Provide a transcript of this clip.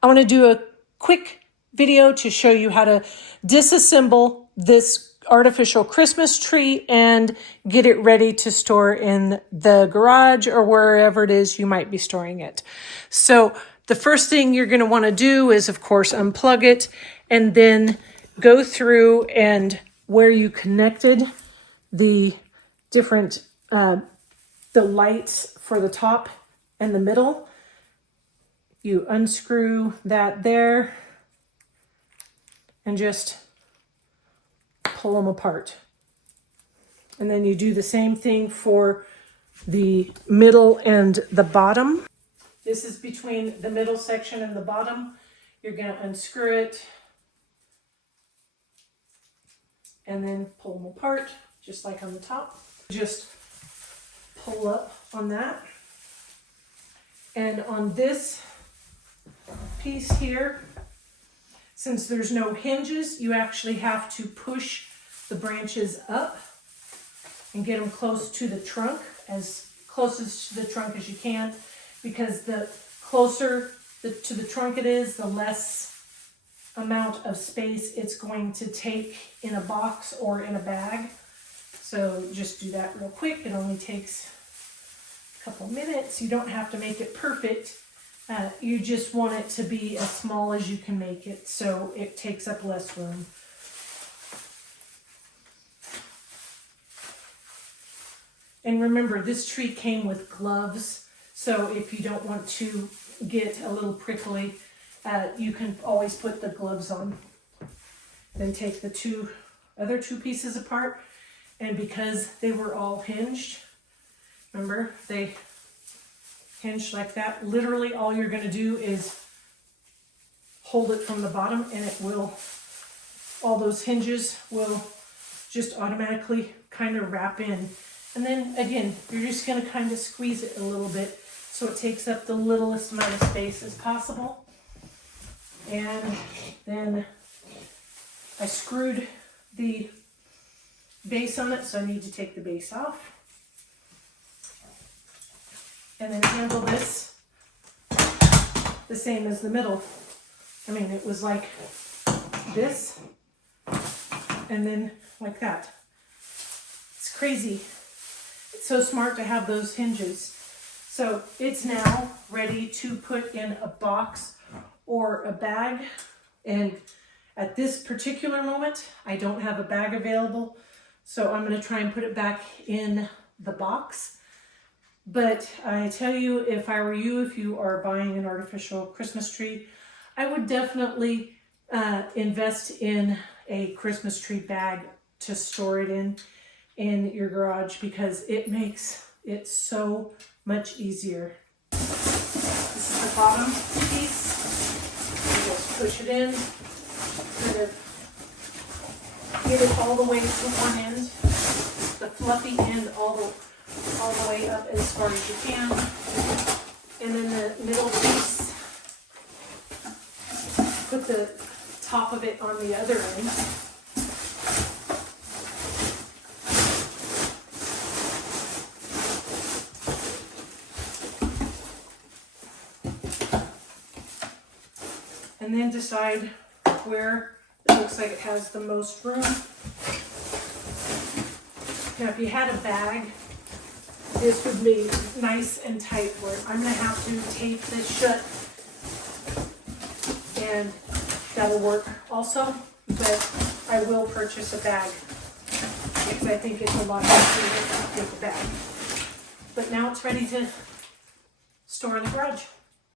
I want to do a quick video to show you how to disassemble this artificial Christmas tree and get it ready to store in the garage or wherever it is you might be storing it. So the first thing you're going to want to do is, of course, unplug it and then go through and where you connected the different, the lights for the top and the middle. You unscrew that there and just pull them apart. And then you do the same thing for the middle and the bottom. This is between the middle section and the bottom. You're going to unscrew it and then pull them apart, just like on the top. Just pull up on that. And on this piece here, since there's no hinges, you actually have to push the branches up and get them close to the trunk, as closest to the trunk as you can, because the closer to the trunk it is, the less amount of space it's going to take in a box or in a bag. So just do that real quick. It only takes a couple minutes. You don't have to make it perfect. You just want it to be as small as you can make it, so it takes up less room. And remember, this tree came with gloves, so if you don't want to get a little prickly, you can always put the gloves on. Then take the other two pieces apart, and because they were all hinged, remember, they hinge like that. Literally all you're going to do is hold it from the bottom and it will, all those hinges will just automatically kind of wrap in. And then again, you're just going to kind of squeeze it a little bit so it takes up the littlest amount of space as possible. And then I screwed the base on it, so I need to take the base off. And then handle this the same as the middle. I mean, it was like this, and then like that. It's crazy. It's so smart to have those hinges. So it's now ready to put in a box or a bag. And at this particular moment, I don't have a bag available. So I'm going to try and put it back in the box. But I tell you, if I were you, if you are buying an artificial Christmas tree, I would definitely invest in a Christmas tree bag to store it in your garage, because it makes it so much easier. This is the bottom piece. You just push it in, kind of get it all the way to one end, the fluffy end all the way up as far as you can. And then the middle piece, put the top of it on the other end. And then decide where it looks like it has the most room. Now, if you had a bag, this would be nice and tight where I'm going to have to tape this shut, and that'll work also, but I will purchase a bag because I think it's a lot easier with a bag. But now it's ready to store in the garage.